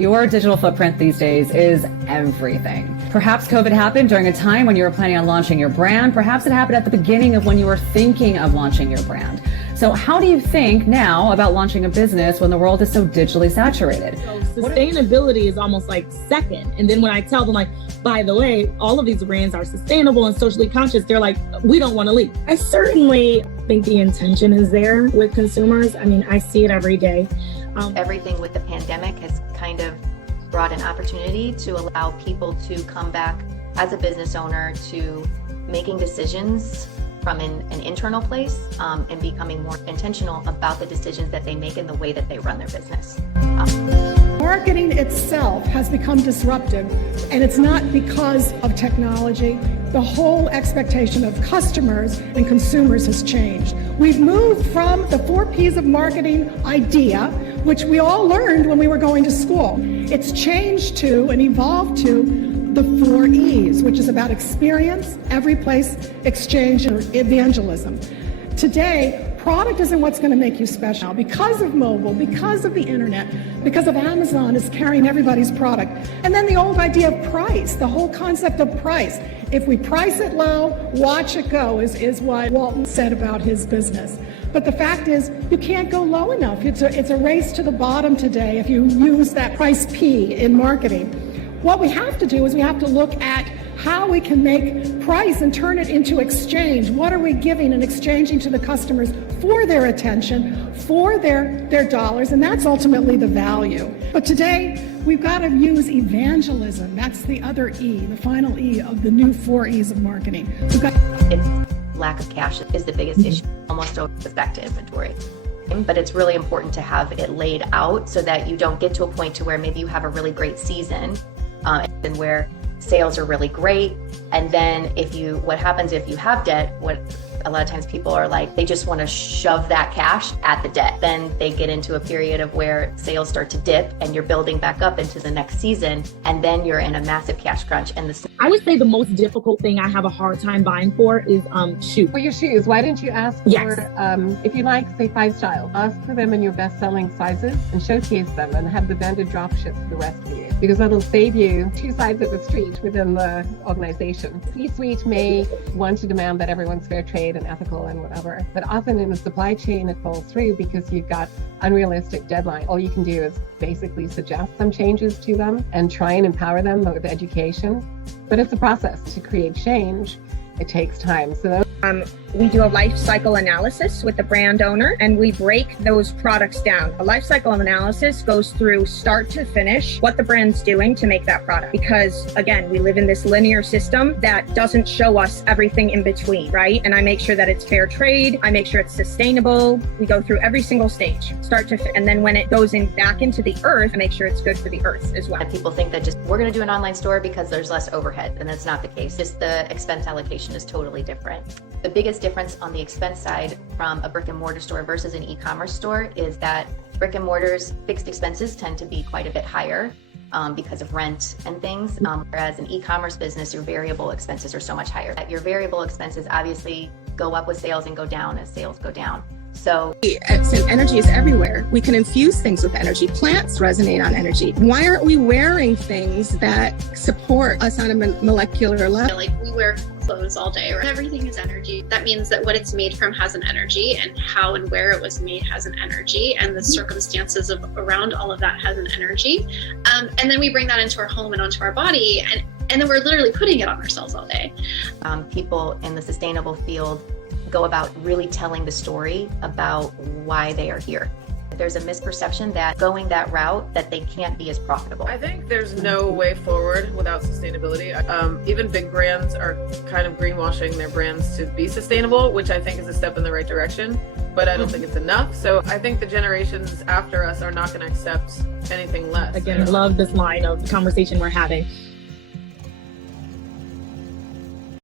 Your digital footprint these days is everything. Perhaps COVID happened during a time when you were planning on launching your brand. Perhaps it happened at the beginning of when you were thinking of launching your brand. So how do you think now about launching a business when the world is so digitally saturated? So sustainability is almost like second. And then when I tell them, like, by the way, all of these brands are sustainable and socially conscious, they're like, we don't want to leave. I certainly think the intention is there with consumers. I mean, I see it every day. Everything with the pandemic has kind of brought an opportunity to allow people to come back as a business owner to making decisions from an internal place and becoming more intentional about the decisions that they make and the way that they run their business. Marketing itself has become disruptive, and it's not because of technology. The whole expectation of customers and consumers has changed. We've moved from the 4 Ps of marketing idea, which we all learned when we were going to school. It's changed to and evolved to the 4 Es, which is about experience, every place, exchange, and evangelism. Today, product isn't what's going to make you special. Because of mobile, because of the internet, because of Amazon is carrying everybody's product. And then the old idea of price, the whole concept of price. If we price it low, watch it go, is what Walton said about his business. But the fact is, you can't go low enough. It's a race to the bottom today if you use that price P in marketing. What we have to do is we have to look at how we can make price and turn it into exchange. What are we giving and exchanging to the customers for their attention, for their dollars, and that's ultimately the value. But today, we've got to use evangelism. That's the other E, the final E of the new 4 Es of marketing. Lack of cash is the biggest issue. Almost always goes back to inventory. But it's really important to have it laid out so that you don't get to a point to where maybe you have a really great season and where sales are really great. And then what happens if you have debt, what a lot of times people are like, they just want to shove that cash at the debt. Then they get into a period of where sales start to dip and you're building back up into the next season. And then you're in a massive cash crunch. And I would say the most difficult thing I have a hard time buying for is shoes. For your shoes, why didn't you ask for, if you like, say 5 styles, ask for them in your best-selling sizes and showcase them and have the vendor drop ship the rest for you. Because that'll save you 2 sides of the street within the organization. C-suite may want to demand that everyone's fair trade and ethical and whatever, but often in the supply chain it falls through because you've got unrealistic deadlines. All you can do is basically suggest some changes to them and try and empower them with education. But it's a process to create change. It takes time. So we do a life cycle analysis with the brand owner and we break those products down. A life cycle analysis goes through start to finish what the brand's doing to make that product. Because again, we live in this linear system that doesn't show us everything in between, right? And I make sure that it's fair trade. I make sure it's sustainable. We go through every single stage, and then when it goes back into the earth, I make sure it's good for the earth as well. And people think that we're going to do an online store because there's less overhead, and that's not the case. Just the expense allocation is totally different. The biggest difference on the expense side from a brick and mortar store versus an e-commerce store is that brick and mortar's fixed expenses tend to be quite a bit higher because of rent and things, whereas an e-commerce business, your variable expenses are so much higher. Your variable expenses obviously go up with sales and go down as sales go down. So energy is everywhere. We can infuse things with energy. Plants resonate on energy. Why aren't we wearing things that support us on a molecular level? Like we wear clothes all day, right? Everything is energy. That means that what it's made from has an energy, and how and where it was made has an energy, and the circumstances around all of that has an energy. And then we bring that into our home and onto our body, and then we're literally putting it on ourselves all day. People in the sustainable field go about really telling the story about why they are here. There's a misperception that going that route, that they can't be as profitable. I think there's no way forward without sustainability. Even big brands are kind of greenwashing their brands to be sustainable, which I think is a step in the right direction, but I don't think it's enough. So I think the generations after us are not going to accept anything less. Again, I love this line of conversation we're having.